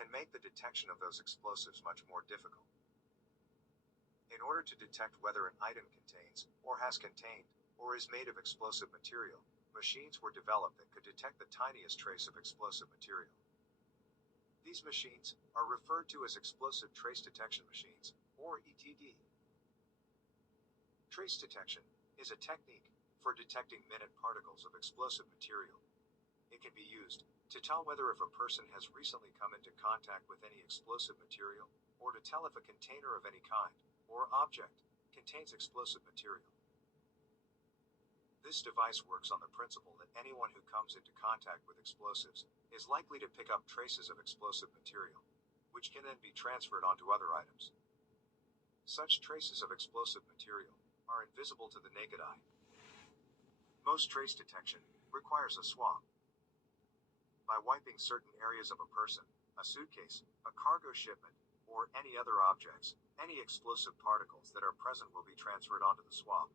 can make the detection of those explosives much more difficult. In order to detect whether an item contains, or has contained, or is made of explosive material, machines were developed that could detect the tiniest trace of explosive material. These machines are referred to as explosive trace detection machines, or ETD. Trace detection is a technique for detecting minute particles of explosive material. It can be used to tell whether if a person has recently come into contact with any explosive material, or to tell if a container of any kind, or object, contains explosive material. This device works on the principle that anyone who comes into contact with explosives is likely to pick up traces of explosive material, which can then be transferred onto other items. Such traces of explosive material are invisible to the naked eye. Most trace detection requires a swab. By wiping certain areas of a person, a suitcase, a cargo shipment, or any other objects, any explosive particles that are present will be transferred onto the swab,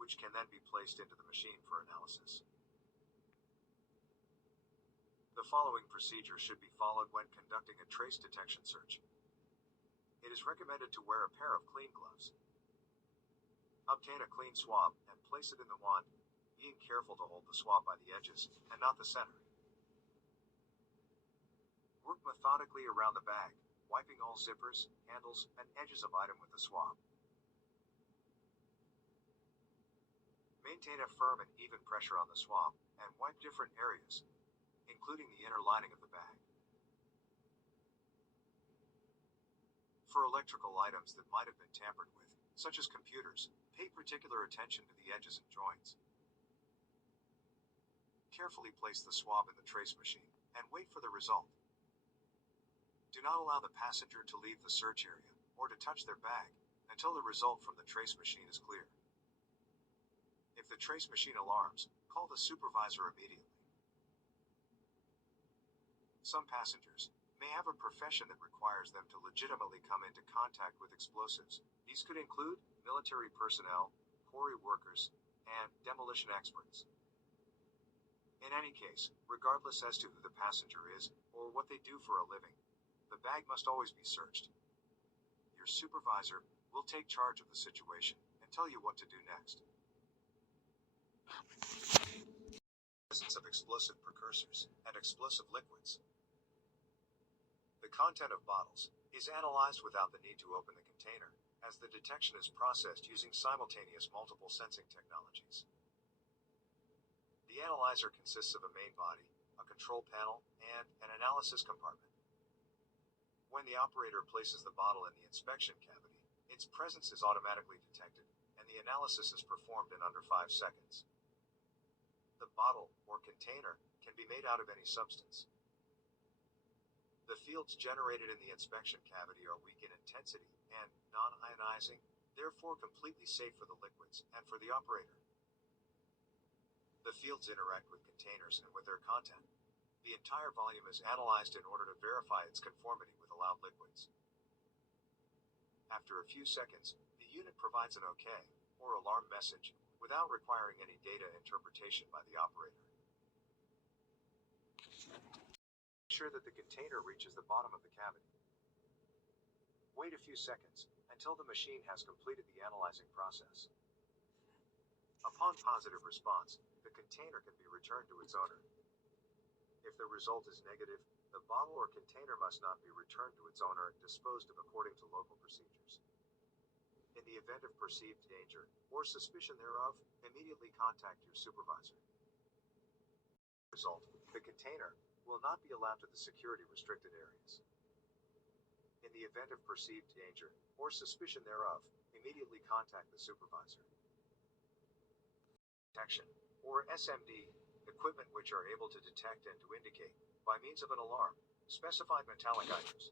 which can then be placed into the machine for analysis. The following procedure should be followed when conducting a trace detection search. It is recommended to wear a pair of clean gloves. Obtain a clean swab and place it in the wand, being careful to hold the swab by the edges and not the center. Work methodically around the bag, wiping all zippers, handles, and edges of item with the swab. Maintain a firm and even pressure on the swab, and wipe different areas, including the inner lining of the bag. For electrical items that might have been tampered with, such as computers, pay particular attention to the edges and joints. Carefully place the swab in the trace machine, and wait for the result. Do not allow the passenger to leave the search area, or to touch their bag, until the result from the trace machine is clear. If the trace machine alarms, call the supervisor immediately. Some passengers may have a profession that requires them to legitimately come into contact with explosives. These could include military personnel, quarry workers, and demolition experts. In any case, regardless as to who the passenger is, or what they do for a living, the bag must always be searched. Your supervisor will take charge of the situation and tell you what to do next. Presence of explosive precursors and explosive liquids. The content of bottles is analyzed without the need to open the container, as the detection is processed using simultaneous multiple sensing technologies. The analyzer consists of a main body, a control panel, and an analysis compartment. When the operator places the bottle in the inspection cavity, its presence is automatically detected, and the analysis is performed in under 5 seconds. The bottle, or container, can be made out of any substance. The fields generated in the inspection cavity are weak in intensity and non-ionizing, therefore completely safe for the liquids and for the operator. The fields interact with containers and with their content. The entire volume is analyzed in order to verify its conformity with allowed liquids. After a few seconds, the unit provides an OK, or alarm message, without requiring any data interpretation by the operator. Ensure that the container reaches the bottom of the cavity. Wait a few seconds, until the machine has completed the analyzing process. Upon positive response, the container can be returned to its owner. If the result is negative, the bottle or container must not be returned to its owner and disposed of according to local procedures. In the event of perceived danger, or suspicion thereof, immediately contact your supervisor. Result, the container will not be allowed to the security restricted areas. In the event of perceived danger, or suspicion thereof, immediately contact the supervisor. Detection, or SMD, equipment which are able to detect and to indicate, by means of an alarm, specified metallic items.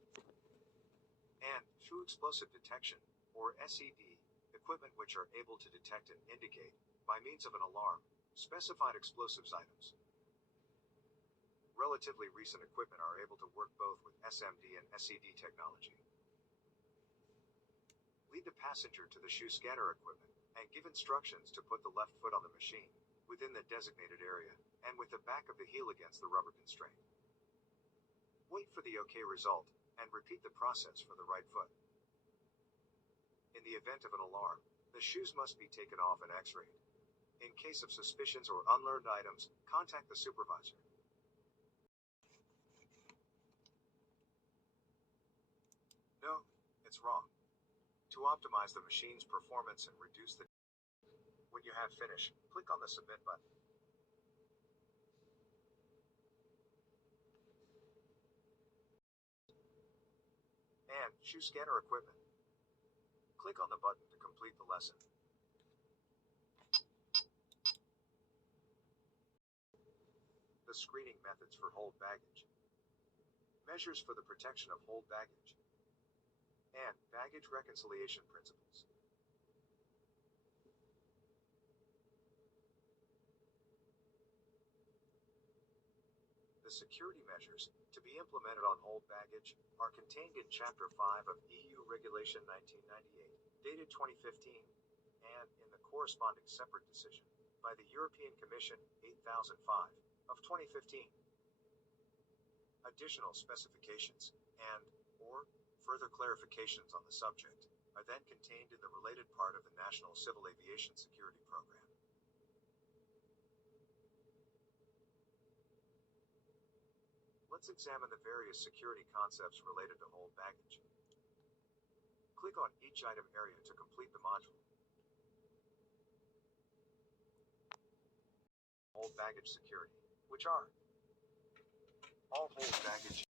And, through explosive detection, or SED, equipment which are able to detect and indicate, by means of an alarm, specified explosives items. Relatively recent equipment are able to work both with SMD and SED technology. Lead the passenger to the shoe scanner equipment, and give instructions to put the left foot on the machine, within the designated area, and with the back of the heel against the rubber constraint. Wait for the OK result, and repeat the process for the right foot. In the event of an alarm, the shoes must be taken off and x-rayed. In case of suspicions or unlearned items, contact the supervisor. No, it's wrong. To optimize the machine's performance and reduce the... When you have finished, click on the Submit button. And shoe scanner equipment. Click on the button to complete the lesson. The screening methods for hold baggage. Measures for the protection of hold baggage. And baggage reconciliation principles. The security measures to be implemented on hold baggage are contained in Chapter 5 of EU Regulation 1998, dated 2015, and in the corresponding separate decision by the European Commission 8005 of 2015. Additional specifications and/or further clarifications on the subject are then contained in the related part of the National Civil Aviation Security Program. Let's examine the various security concepts related to hold baggage. Click on each item area to complete the module. Hold baggage security, which are all hold baggage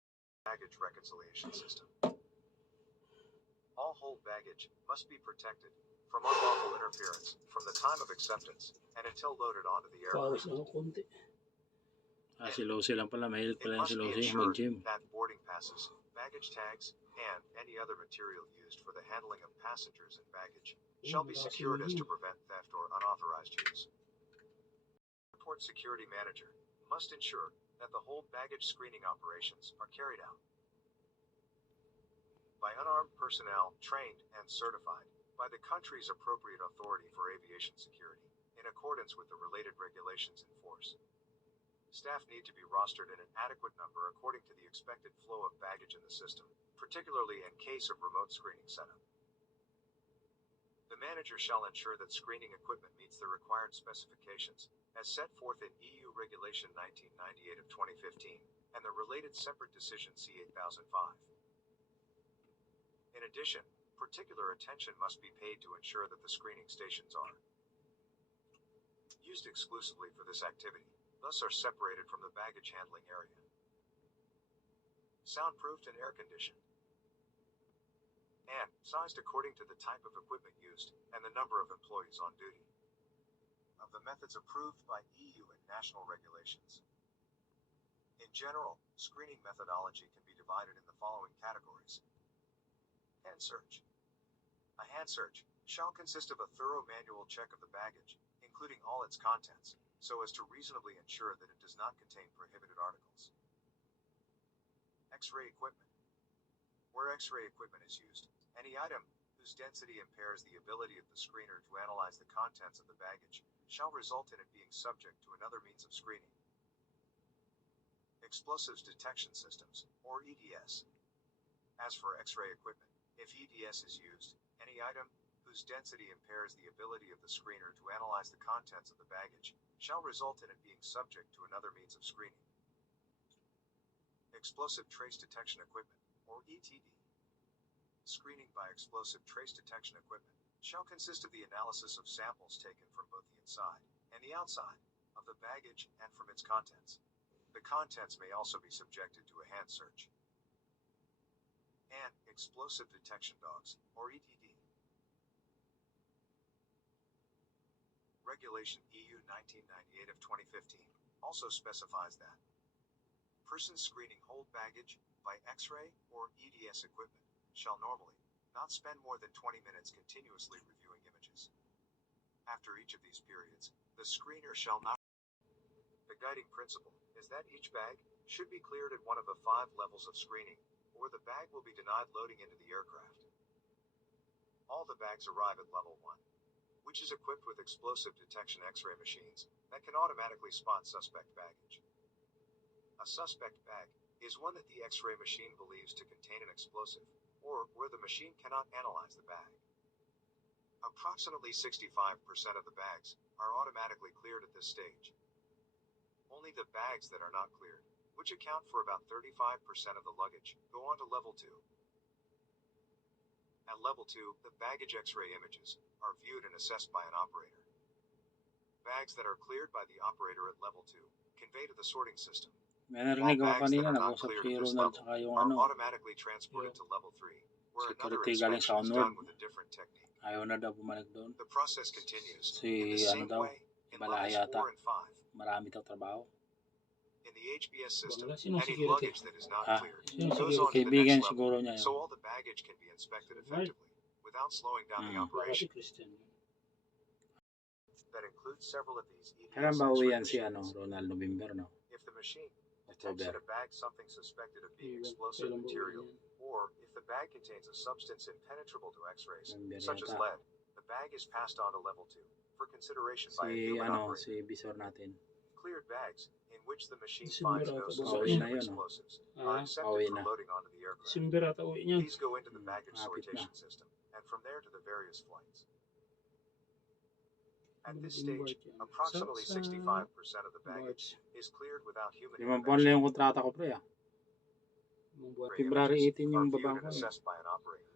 reconciliation system. All hold baggage must be protected from unlawful interference from the time of acceptance and until loaded onto the aircraft. Si Lucy lang pala, mahilig It pala must si be Lucy ensured mag-gym. that boarding passes, baggage tags, and any other material used for the handling of passengers and baggage shall be secured as to prevent theft or unauthorized use. Airport security manager must ensure that the hold baggage screening operations are carried out by unarmed personnel trained and certified by the country's appropriate authority for aviation security in accordance with the related regulations in force. Staff need to be rostered in an adequate number according to the expected flow of baggage in the system, particularly in case of remote screening setup. The manager shall ensure that screening equipment meets the required specifications as set forth in EU Regulation 1998 of 2015 and the related separate decision C8005. In addition, particular attention must be paid to ensure that the screening stations are used exclusively for this activity, thus are separated from the baggage handling area. Soundproofed and air-conditioned. And sized according to the type of equipment used and the number of employees on duty. Of the methods approved by EU and national regulations. In general, screening methodology can be divided in the following categories. Hand search. A hand search shall consist of a thorough manual check of the baggage, including all its contents, so as to reasonably ensure that it does not contain prohibited articles. X-ray equipment. Where X-ray equipment is used, any item whose density impairs the ability of the screener to analyze the contents of the baggage shall result in it being subject to another means of screening. Explosives detection systems, or EDS. As for X-ray equipment, if EDS is used, any item whose density impairs the ability of the screener to analyze the contents of the baggage shall result in it being subject to another means of screening. Explosive trace detection equipment, or ETD. Screening by explosive trace detection equipment shall consist of the analysis of samples taken from both the inside and the outside of the baggage and from its contents. The contents may also be subjected to a hand search. And explosive detection dogs, or EDD. Regulation EU 1998 of 2015 also specifies that persons screening hold baggage by X-ray or EDS equipment shall normally not spend more than 20 minutes continuously reviewing images. After each of these periods, the screener shall not. The guiding principle is that each bag should be cleared at one of the 5 levels of screening, or the bag will be denied loading into the aircraft. All the bags arrive at level 1, which is equipped with explosive detection X-ray machines that can automatically spot suspect baggage. A suspect bag is one that the X-ray machine believes to contain an explosive, or where the machine cannot analyze the bag. Approximately 65% of the bags are automatically cleared at this stage. Only the bags that are not cleared, which account for about 35% of the luggage, go on to level 2. At level 2, the baggage X-ray images are viewed and assessed by an operator. Bags that are cleared by the operator at level 2 convey to the sorting system. May While narinig ako bags that kanina, are not nag-usap cleared si at this Ronald level tsaka yung are ano, automatically transported to level 3, where another security galing sa inspection is onward. done with a different technique. Ayaw na daw bumalik doon. The process continues Si in the ano same daw, way in Balaya levels yata. 4 and 5. Marami daw trabaho. In the HBS system, Wala, sinong any security? luggage that is not cleared Sinong goes security? on to the Kaibigan next siguro level, niya so yun. all the baggage can be inspected effectively without slowing down the Mm. Baka si operation. Christian. That includes several of these Kailan EDS ba uwi X-ray yan si ano, machines. Ronald? November, no? If the machine detects in October. a bag something suspected of being explosive Kailan ba material, uwi yan? or if the bag contains a substance impenetrable to X-rays, November such as yata. lead, the bag is passed on to level 2 for consideration by a Si human ano, operator. si Bisor natin. Cleared bags, in which the machine December finds no ata ba suspicion uwi of niya? explosives, Ah, are accepted pauwi for na. loading onto the aircraft. December ata uwi niyan. These go into the baggage Hapit na. sortation system, and from there to the various flights. At this Embark stage, yan. approximately Sa 65% of the baggage March. is cleared without human 5 buwan lang intervention. yung kontrata ko, pre, ah. Mong buwan. February Images 18 are yung viewed babang and ko, eh. assessed by an operator.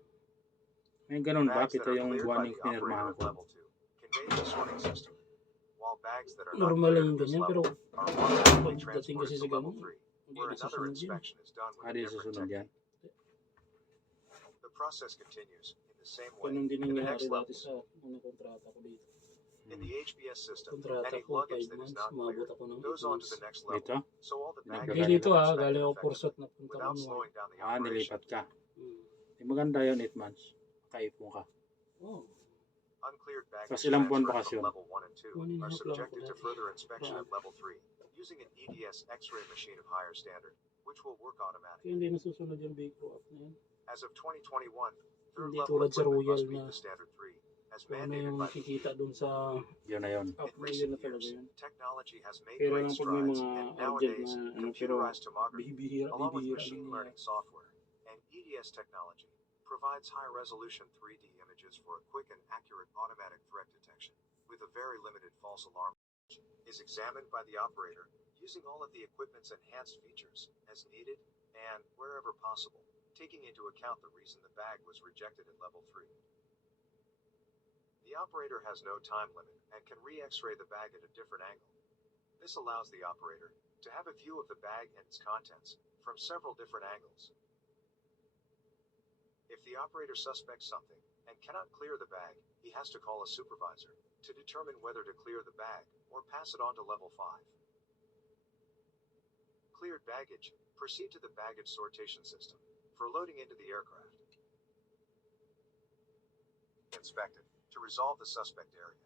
May ganun ba? Bags that Pito are yung cleared buwan by yung the operator pinirmahan at ko. level 2 convey to the sorting system, while bags that are not Normal lang cleared yung at this ganyan, pero level are automatically pagdating transported kasi to sa level ganun, 3, hindi where another nasusunod yun. inspection is done with a Di different susunod yan. technique. The process continues in the same way Ganun din in the nangyari next dati levels. sa unang kontrata ko dito. In the HBS system, Kontrata any ko, luggage 5 that is months, not umabot cleared ako ng 8 goes on to months. the next Dito? level, so all the baggage Hindi can dito be ah, inspected galing ako effectively Porsot na punta without ko slowing down the Ah, operation. nilipat ka. Hmm. Di maganda yun, 8 months. Kaipon ka. Oh, Uncleared Tapos baggage ilang buwan transferred bakasyon? from level 1 and 2 1.5 are lang ako subjected to dati. further inspection at level 3 using an EDS X-ray machine of higher standard, which will work Kaya automatically. hindi nasusunod yung big up na yan. As of 2021, third Hindi level tulad sa equipment Royal must meet na the standard 3, as kung ano mandated yung by the nakikita EU. dun sa Yun na yun. up In na yun recent na talaga years, yun. technology has made Pero great lang pag may strides, mga and urgent nowadays, na ano, pero computerized tomography, bibihira along with lang machine yan. learning software and EDS technology, provides high-resolution 3D images for a quick and accurate automatic threat detection, with a very limited false alarm. Is examined by the operator using all of the equipment's enhanced features as needed and wherever possible, taking into account the reason the bag was rejected at level 3. The operator has no time limit and can re-X-ray the bag at a different angle. This allows the operator to have a view of the bag and its contents from several different angles. If the operator suspects something and cannot clear the bag, he has to call a supervisor to determine whether to clear the bag or pass it on to level 5. Cleared baggage, proceed to the baggage sortation system for loading into the aircraft. Inspected to resolve the suspect area.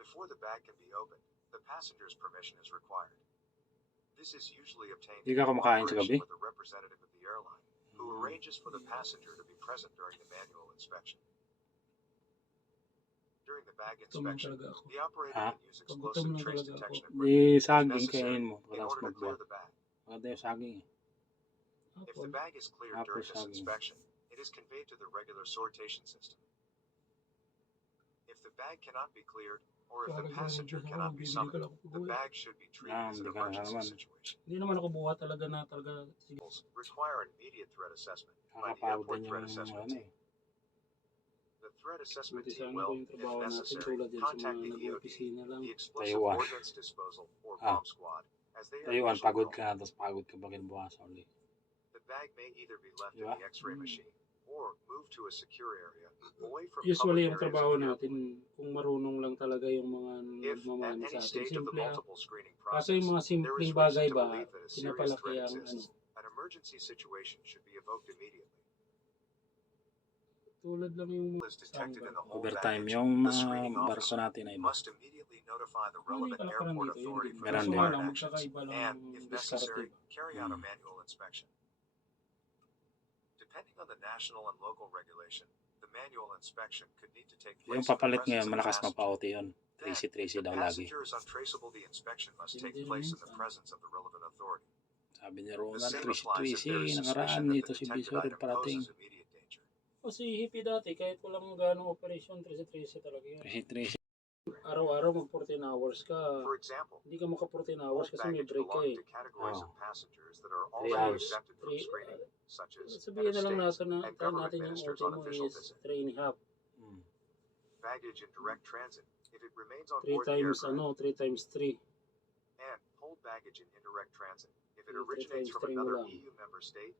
Before the bag can be opened, the passenger's permission is required. This is usually obtained Di through ka kumakain sa gabi? cooperation with a representative of the airline, who arranges for the passenger to be present during the manual inspection. During the bag Gutom lang inspection, talaga ako. the operator Ah? can use Gutom explosive lang trace talaga ako. detection Di equipment if saging necessary kainin mo. in Pagkatapos order to clear magbuwan. the bag. Maganda yung saging, eh. If the bag is cleared Apple during this saging. inspection, it is conveyed to the regular sortation system. If the bag cannot be cleared, or if the passenger cannot be summoned, the bag should be treated as an Hindi ka na emergency naman. situation. Hindi naman ako buhat talaga na talaga. Sige. Require an immediate threat assessment by the Nakakapagod airport din threat yung assessment ano, team. eh. The threat assessment Buti team sana ko will, yung if trabaho natin necessary, tulad yan sa contact mga the EOD, nag-opisina lang. the Explosive Taiwan. Ordnance Disposal, or Ah. bomb squad, as they are Tayuan, usually pagod called. ka na, tapos pagod ka pa kinabukasan ulit. The bag may either be left in Diba? the X-ray machine or moved to a secure area away from Usually public yung areas trabaho of the airport. natin, kung marunong lang talaga yung mga If at nagmamano any sa atin, stage of the simple ah. multiple screening Kaso process, yung mga there simpleng is bagay reason to ba, believe that a serious pinapalaki threat ang ano. exists, an emergency situation should be evoked immediately. Tulad lang yung Is detected in the whole Overtime baggage, yung the mga screening barko officer natin ay iba. must immediately notify the ano yung relevant kalakaran airport dito, yun authority din. for Meron the Kaso din. nga required lang, actions, magkakaiba lang and, ang if diskarte. necessary, carry out a manual inspection. Depending on the national and local regulation, the manual inspection could need to take place Yung in the papalit presence ngayon, of the malakas passenger. mapa-OT yun. Then, Tracy if the daw lagi. passenger is untraceable, the inspection must take Hindi place rin in the minsan. presence of the relevant authority. Sabi ni The Ronald, same Tracy applies if there is nakaraan suspicion that dito the si detected Bisor item parating. poses immediate danger. O si Hippie dati, kahit walang ganong operasyon, 13 talaga yan. Tracy Araw-araw mag 14 hours ka. For example, Hindi ka maka 14 hold hours kasi may baggage break ka belong eh. to categories Oh. of passengers that are 3 already hours. exempted from screening, such as Sabihin na lang interstates natin na and time government natin yung ministers OT on mo official is visit. 3.5. Baggage in direct transit, if it remains on 3 board the times aircraft, 3 times 3. and hold baggage in indirect transit, if it Three originates times from three mo another lang. EU member state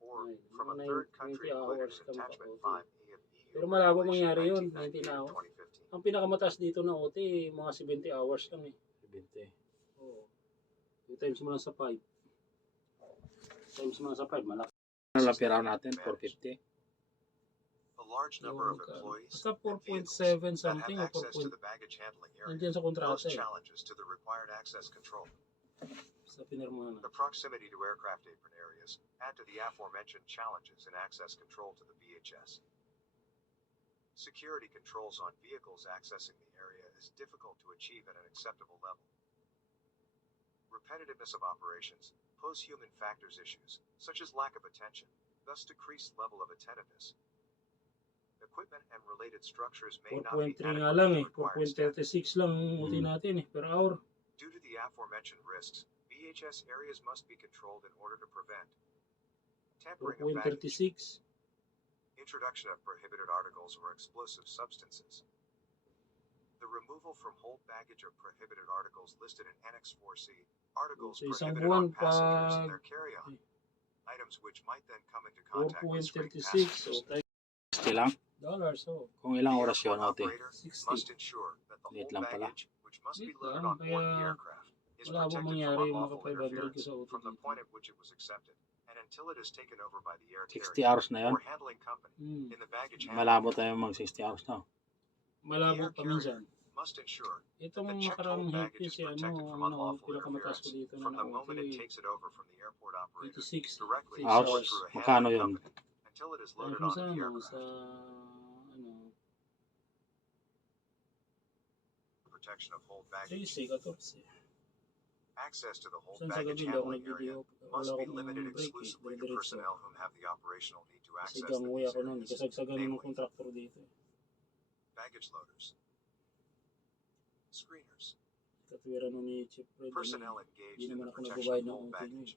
or Ay, from a mga third 90 country included hours in ka Attachment maka-OT. 5A of EU Pero malabo Regulation mangyari yun, 90 na 1998 hours. 2015. Ang pinakamataas dito na OT, mga 70 hours lang eh. 20. Oo. 2 times mo lang sa 5. Times mo lang sa 5, malaki. Ano lang piraw natin? 450. A large number of employees Basta and vehicles 4.7 that something have o access to the baggage handling area Nandiyan sa pose kontrata eh. challenges to the required access control. Sa pinirmahan na. The proximity to aircraft apron areas add to the aforementioned challenges in access control to the VHS. Security controls on vehicles accessing the area is difficult to achieve at an acceptable level. Repetitiveness of operations pose human factors issues, such as lack of attention, thus decreased level of attentiveness. Equipment and related structures may not be 4.3 nga lang adequate eh. to required standards. 4.36 lang OT natin eh, per hour. Due to the aforementioned risks, VHS areas must be controlled in order to prevent tampering of baggage, 4.36. introduction of prohibited articles or explosive substances, the removal from hold baggage of prohibited articles listed in Annex 4C, articles So, isang prohibited buwan on passengers and pag their carry-on, items which might then come into contact with screened 4.36. passengers. So, tayo $60 lang. dollars. So, Kung ilang The oras yun, airport OT. operator 60. must ensure that the Liit hold lang pala. baggage, which must be Liit loaded lang, on board the kaya aircraft, is wala po protected from mangyari yung unlawful maka 500 ko interference sa OT from the dito. point at which it was accepted and until it is taken over by the air 60 carrier hours na yun. or handling company in the baggage handling. Malabo tayo mag 60 hours na. Malabo The air pa minsan. must ensure Itong the checked nakarang hold hit baggage is si protected from unlawful pinakamataas ko interference dito na from the na moment it OT. takes it over from the airport operator 86 directly hours. or through a Magkano handling yun? company until it is Kaya loaded kung onto sa the ano, aircraft. sa Protection of hold baggage. 13, 14. Access to the hold Saan sa baggage gabi hindi ako handling area nag-video. must Wala be akong limited break eh. exclusively to Diretso. personnel whom have the operational need to Kasi access ganguwi these ako nun. areas, Kasagsagan ng namely contractor dito. baggage loaders, screeners, Katwira nun ni Chief Fred. personnel Hindi engaged in naman the ako protection nagbabayad of ng hold OT nyo baggage,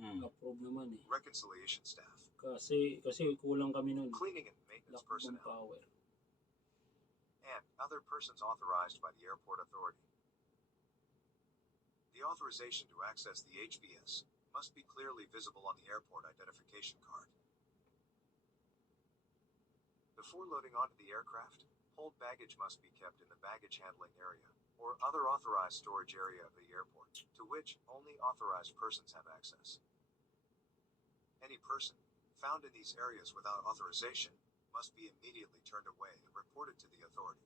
eh. Approve naman eh. reconciliation staff, Kasi kulang kami nun. cleaning and maintenance Lack of personnel, power. and other persons authorized by the airport authority. The authorization to access the HBS must be clearly visible on the airport identification card. Before loading onto the aircraft, hold baggage must be kept in the baggage handling area or other authorized storage area of the airport, to which only authorized persons have access. Any person found in these areas without authorization must be immediately turned away and reported to the authority.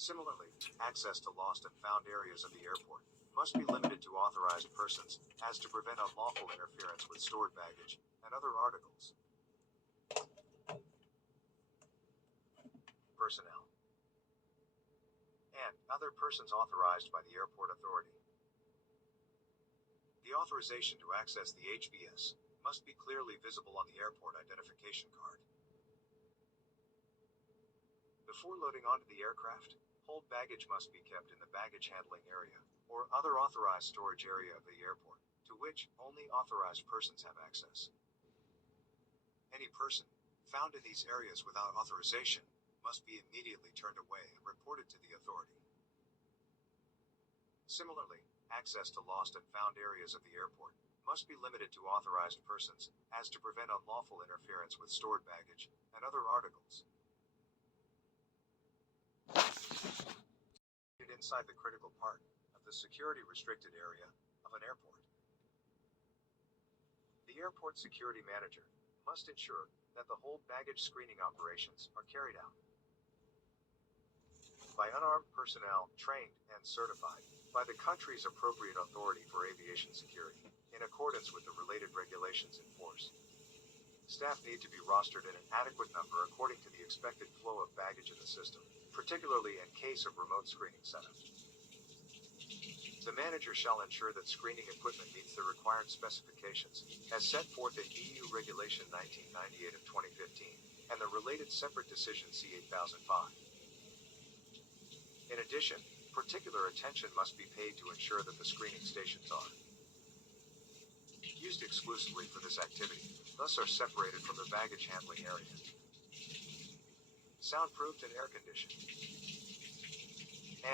Similarly, access to lost and found areas of the airport must be limited to authorized persons as to prevent unlawful interference with stored baggage and other articles. Personnel and other persons authorized by the airport authority. The authorization to access the HBS must be clearly visible on the airport identification card. Before loading onto the aircraft, hold baggage must be kept in the baggage handling area or other authorized storage area of the airport, to which only authorized persons have access. Any person found in these areas without authorization must be immediately turned away and reported to the authority. Similarly, access to lost and found areas of the airport must be limited to authorized persons as to prevent unlawful interference with stored baggage and other articles. Inside the critical part of the security restricted area of an airport. The airport security manager must ensure that the hold baggage screening operations are carried out by unarmed personnel trained and certified by the country's appropriate authority for aviation security in accordance with the related regulations in force. Staff need to be rostered in an adequate number according to the expected flow of baggage in the system, particularly in case of remote screening setup. The manager shall ensure that screening equipment meets the required specifications, as set forth in EU Regulation 1998 of 2015, and the related separate decision C8005. In addition, particular attention must be paid to ensure that the screening stations are used exclusively for this activity, thus are separated from the baggage handling area, soundproofed and air-conditioned,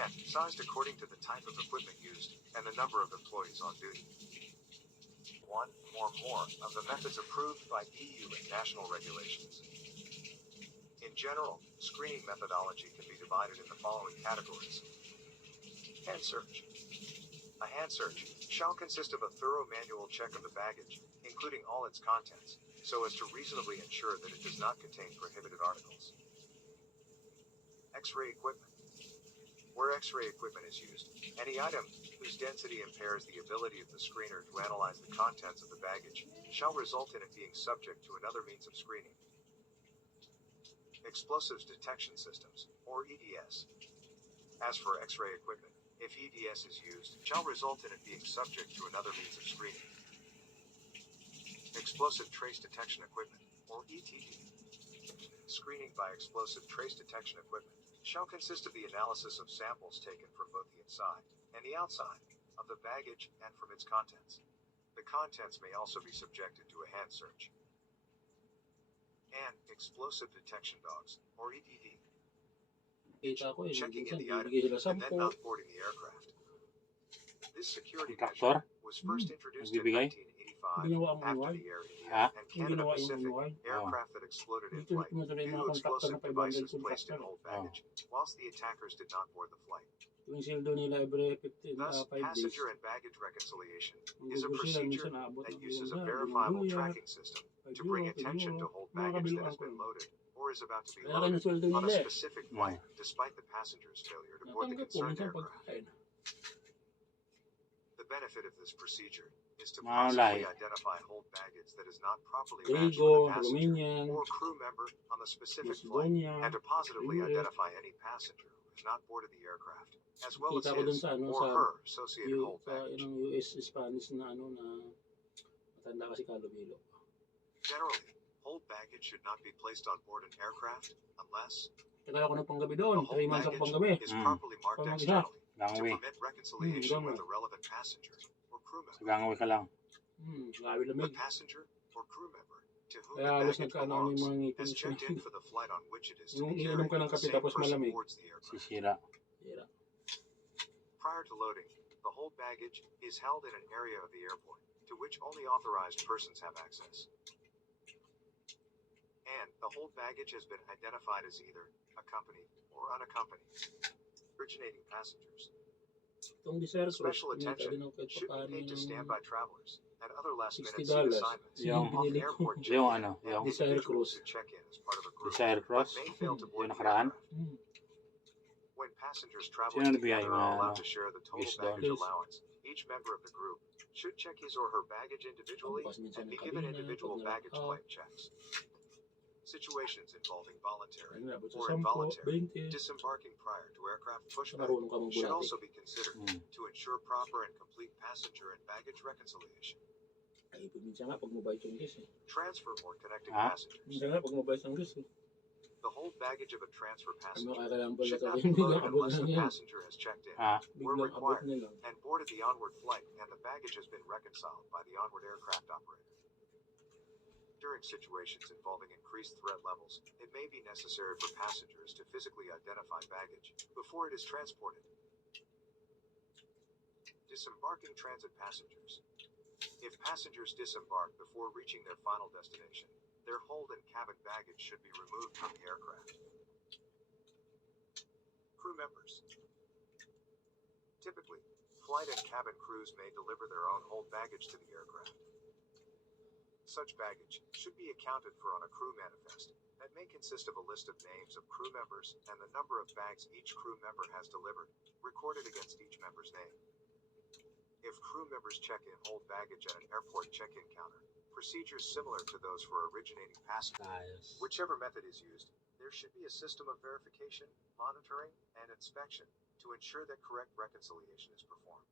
and sized according to the type of equipment used and the number of employees on duty. One or more of the methods approved by EU and national regulations. In general, screening methodology can be divided in the following categories. Hand search. A hand search shall consist of a thorough manual check of the baggage, including all its contents, so as to reasonably ensure that it does not contain prohibited articles. X-ray equipment. Where X-ray equipment is used, any item whose density impairs the ability of the screener to analyze the contents of the baggage shall result in it being subject to another means of screening. Explosives detection systems, or EDS. As for X-ray equipment, if EDS is used, shall result in it being subject to another means of screening. Explosive trace detection equipment, or ETD. Screening by explosive trace detection equipment shall consist of the analysis of samples taken from both the inside and the outside of the baggage and from its contents. The contents may also be subjected to a hand search. And explosive detection dogs, or EDD. Kita ko, Checking in minsan the item bibigay sila and then 10. not boarding the aircraft. This security Kontraktor? measure was first introduced in Nagbibigay? 1985 Ginawa ang after manual. the Air India Ha? and Yung Canada ginawa yung Pacific manual. aircraft that exploded in Ito flight mo tuloy due mga to kontraktor na explosive 500 devices placed in kontraktor. hold baggage, whilst the attackers did not board the flight. Yung sildo nila every 5 Thus, days. passenger and baggage reconciliation Ang is a gusto sila, procedure minsan aabot that ng uses a limang verifiable luyat, tracking system to bring attention to hold mga baggage that kabiluan has ko. been loaded or is about to be Kaya kayo loaded sweldo on a nila. specific flight, despite the passenger's failure to board the Natanggap ko concerned minsan aircraft. pagkain. The benefit of this procedure is to Mga possibly lahi. identify hold baggage that is not properly matched Grigo, with a passenger Romanian, or crew member on the specific flight, Macedonia, and to positively US. identify any passenger who has not boarded the aircraft, as well as Kita ko dun his sa ano or sa her associated hold baggage. ng US Spanish na ano na matanda kasi Kalobilo. Generally, hold baggage should not be placed on board an aircraft unless Tagal ako ng panggabi the doon. hold 3 months ako baggage panggabi. is properly marked Pamag-isa. externally to Gangaway. permit reconciliation ganun. with the relevant passenger or crew Sa member. gangaway ka lang. Grabe The lamig. passenger or crew member to whom Kaya the halos baggage nagkaano yung belongs mga ngipin has ko. checked in for the flight on which it is to Yung be iinom carried ka ng when the kape same tapos person malamig. boards the aircraft. Sisira. Tira. Prior to loading, the hold baggage is held in an area of the airport to which only authorized persons have access. And the hold baggage has been identified as either accompanied or unaccompanied. Originating passengers. Itong Desert Cross, Special kumita attention din ako kahit should be paano paid to ng standby travelers and other last-minute seat $60. assignments Yung- off binili ko. airport Yung check-in ano, and yung Desire individuals Cruise. who check in as part of a group Desire but Cross. may fail to board Yung the nakaraan. aircraft. When passengers Sino traveling nagbigay together mga are allowed ano, to share the total gift doon? baggage Yes. allowance, each member of the group should check his or her baggage individually Bukas minsan and be ng given kabina, individual pag baggage nalakad. claim checks. Situations involving voluntary Ano, abot sa or 10, involuntary 20. disembarking prior to aircraft Sa pushback marunong ka mong should bulati. also be considered to ensure proper and complete passenger and baggage reconciliation. Ay, minsan nga pag mabait yung gas eh. Transfer or connecting Ah? passengers. Minsan nga pag mabait yung gas eh. The whole baggage of a transfer Ano passenger kakailangan pala should ito? not be Biglang loaded abot unless na the yan. passenger has checked in, Ah, where Biglang abot required, na lang. and boarded the onward flight and the baggage has been reconciled by the onward aircraft operator. During situations involving increased threat levels, it may be necessary for passengers to physically identify baggage before it is transported. Disembarking transit passengers. If passengers disembark before reaching their final destination, their hold and cabin baggage should be removed from the aircraft. Crew members. Typically, flight and cabin crews may deliver their own hold baggage to the aircraft. Such baggage should be accounted for on a crew manifest that may consist of a list of names of crew members and the number of bags each crew member has delivered, recorded against each member's name. If crew members check in hold baggage at an airport check-in counter, procedures similar to those for originating passengers, whichever method is used, there should be a system of verification, monitoring, and inspection to ensure that correct reconciliation is performed.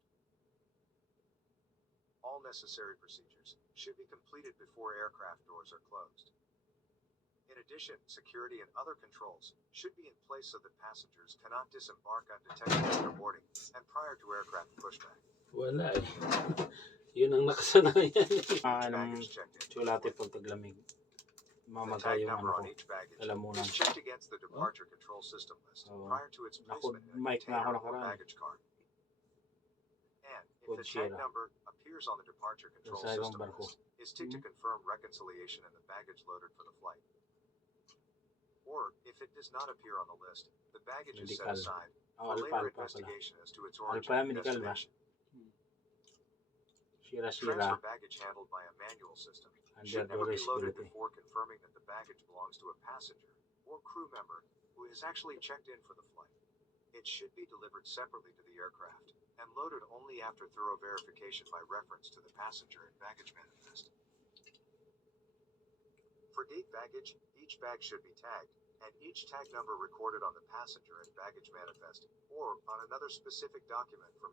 All necessary procedures should be completed before aircraft doors are closed. In addition, security and other controls should be in place so that passengers cannot disembark undetected after boarding and prior to aircraft pushback. Wala eh. Yun ang nakasanayan. Baggage checked in. Tsulate pag taglamig. The Mamagay tag yung number ano on ko. each baggage Lalamunan. is checked against the departure control system list Oo. prior to its Naku, placement in a mic na ako container or nakaraan. baggage card. And if Good the tag share. number appears on the departure control Sa ibang system barko. list, is ticked to confirm reconciliation and the baggage loaded for the flight. Or, if it does not appear on the list, the baggage is set Medical. aside Oh, for later alpa pala. investigation as to its origin Alpa, and medical ba? destination. Sira-sira. Transfer baggage handled by a manual system should Under never be duress loaded security. before confirming that the baggage belongs to a passenger or crew member who has actually checked in for the flight. It should be delivered separately to the aircraft and loaded only after thorough verification by reference to the passenger and baggage manifest. For gate baggage, each bag should be tagged, and each tag number recorded on the passenger and baggage manifest or on another specific document from